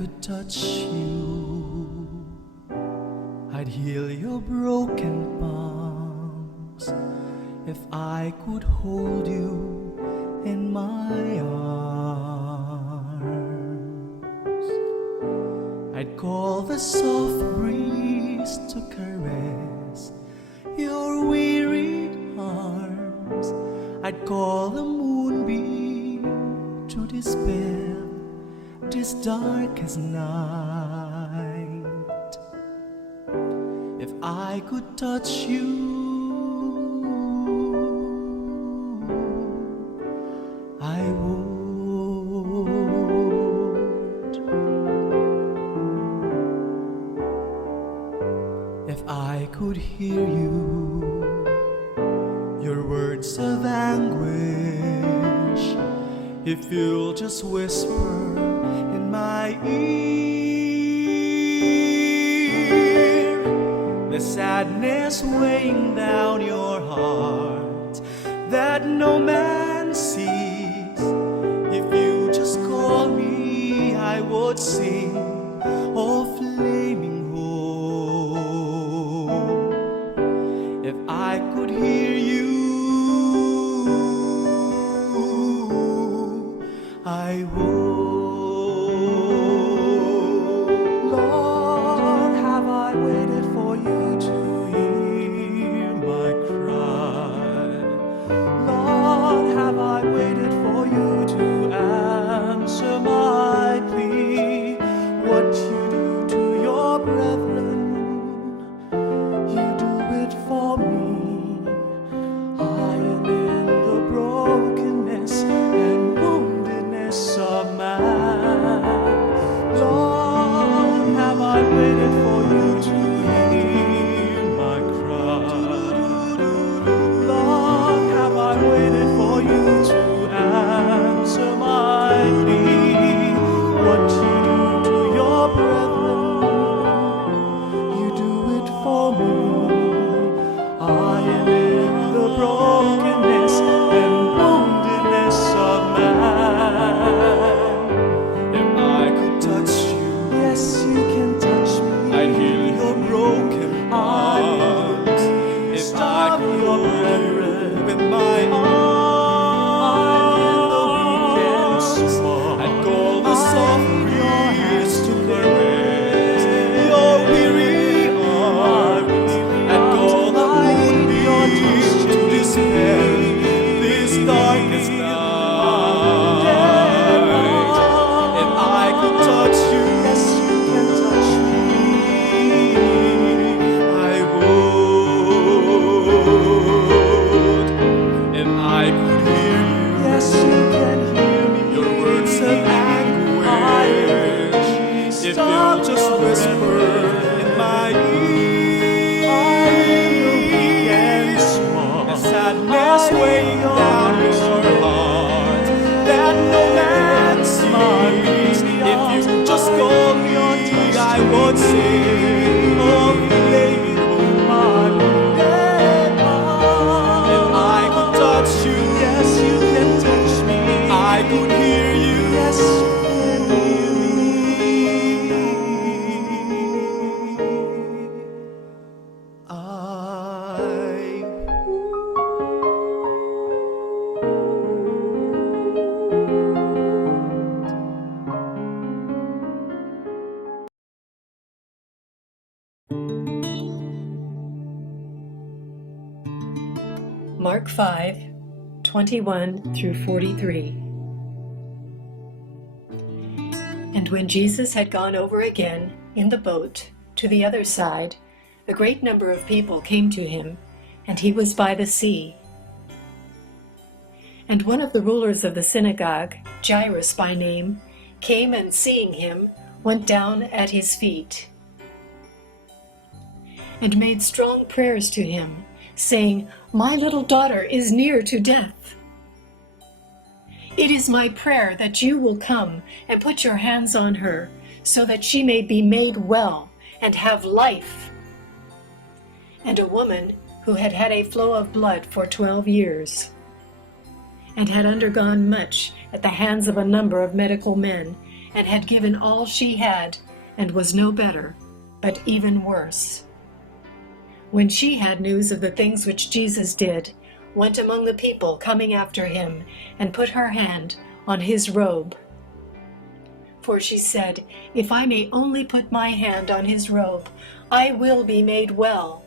could touch you, I'd heal your broken palms. If I could hold you in my arms, I'd call the soft breeze to caress your wearied arms. I'd call the moonbeam to dispel this darkest night. If I could touch you, I would. If I could hear you, your words of anguish, if you'll just whisper in my ear, the sadness weighing down your heart that no man sees. If you just call me, I would sing, oh flaming hope. If I could hear you, I would. Lord, have I waited for you to hear my cry? Lord, have I waited for you to answer my plea? What you do to your brethren, you do it for me. I am in the brokenness and woundedness of man. Lord, have I waited for you to hear my cry? Lord, have I waited for you to answer my plea? What you do to your brethren, you do it for me. I am in the brokenness and woundedness of man. If I could touch you, yes, you can touch me. I'd heal your broken heart. If I could your brethren with my arms, I'd call the soft breeze to caress your weary arms. I'd call the moonbeam to dispel this darkest night. If I could touch you, yes, you can touch me. I would. If I could hear you, yes, you can hear me. Your words of anguish, if you'll just whisper in my ear, the sadness weighing down your heart that no man sees. If you just call me, I would sing, oh baby, my dead heart. If I could touch you, yes, you can touch me. I could hear you, yes, you can hear me. Mark 5:21 through 43. And when Jesus had gone over again in the boat to the other side, a great number of people came to him, and he was by the sea. And one of the rulers of the synagogue, Jairus by name, came and seeing him, went down at his feet and made strong prayers to him, saying, "My little daughter is near to death. It is my prayer that you will come and put your hands on her, so that she may be made well and have life." And a woman who had had a flow of blood for 12 years, and had undergone much at the hands of a number of medical men, and had given all she had, and was no better, but even worse. When she had news of the things which Jesus did, went among the people coming after him, and put her hand on his robe. For she said, "If I may only put my hand on his robe, I will be made well."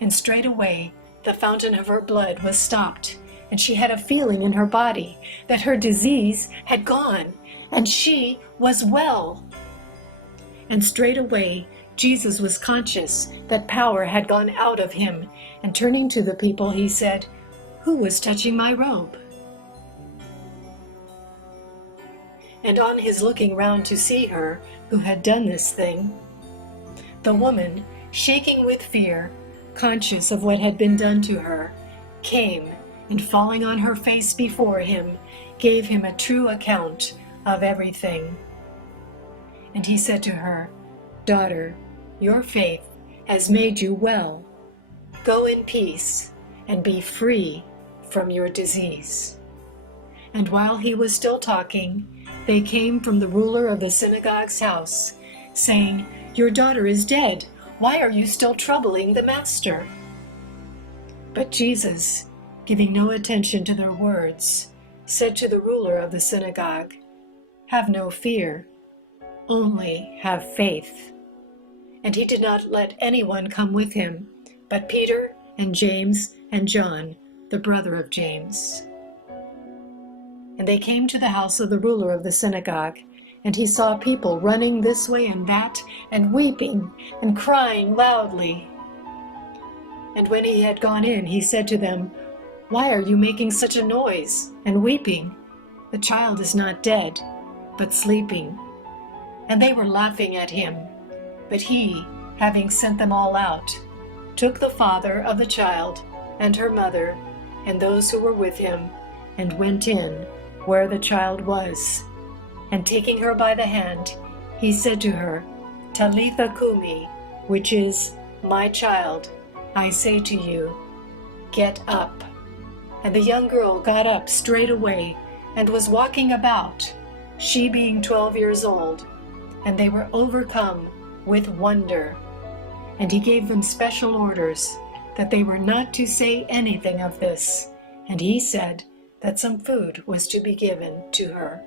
And straightway the fountain of her blood was stopped, and she had a feeling in her body that her disease had gone, and she was well. And straightway Jesus was conscious that power had gone out of him, and turning to the people he said, "Who was touching my robe?" And on his looking round to see her who had done this thing, the woman, shaking with fear, conscious of what had been done to her, came, and falling on her face before him, gave him a true account of everything. And he said to her, "Daughter, your faith has made you well. Go in peace and be free from your disease." And while he was still talking, they came from the ruler of the synagogue's house, saying, "Your daughter is dead. Why are you still troubling the master?" But Jesus, giving no attention to their words, said to the ruler of the synagogue, "Have no fear, only have faith." And he did not let anyone come with him, but Peter and James and John, the brother of James. And they came to the house of the ruler of the synagogue, and he saw people running this way and that, and weeping and crying loudly. And when he had gone in, he said to them, "Why are you making such a noise and weeping? The child is not dead, but sleeping." And they were laughing at him. But he, having sent them all out, took the father of the child and her mother and those who were with him, and went in where the child was. And taking her by the hand, he said to her, "Talitha cumi," which is, "My child, I say to you, get up." And the young girl got up straightway, and was walking about, she being 12 years old, and they were overcome with wonder. And he gave them special orders that they were not to say anything of this, and he said that some food was to be given to her.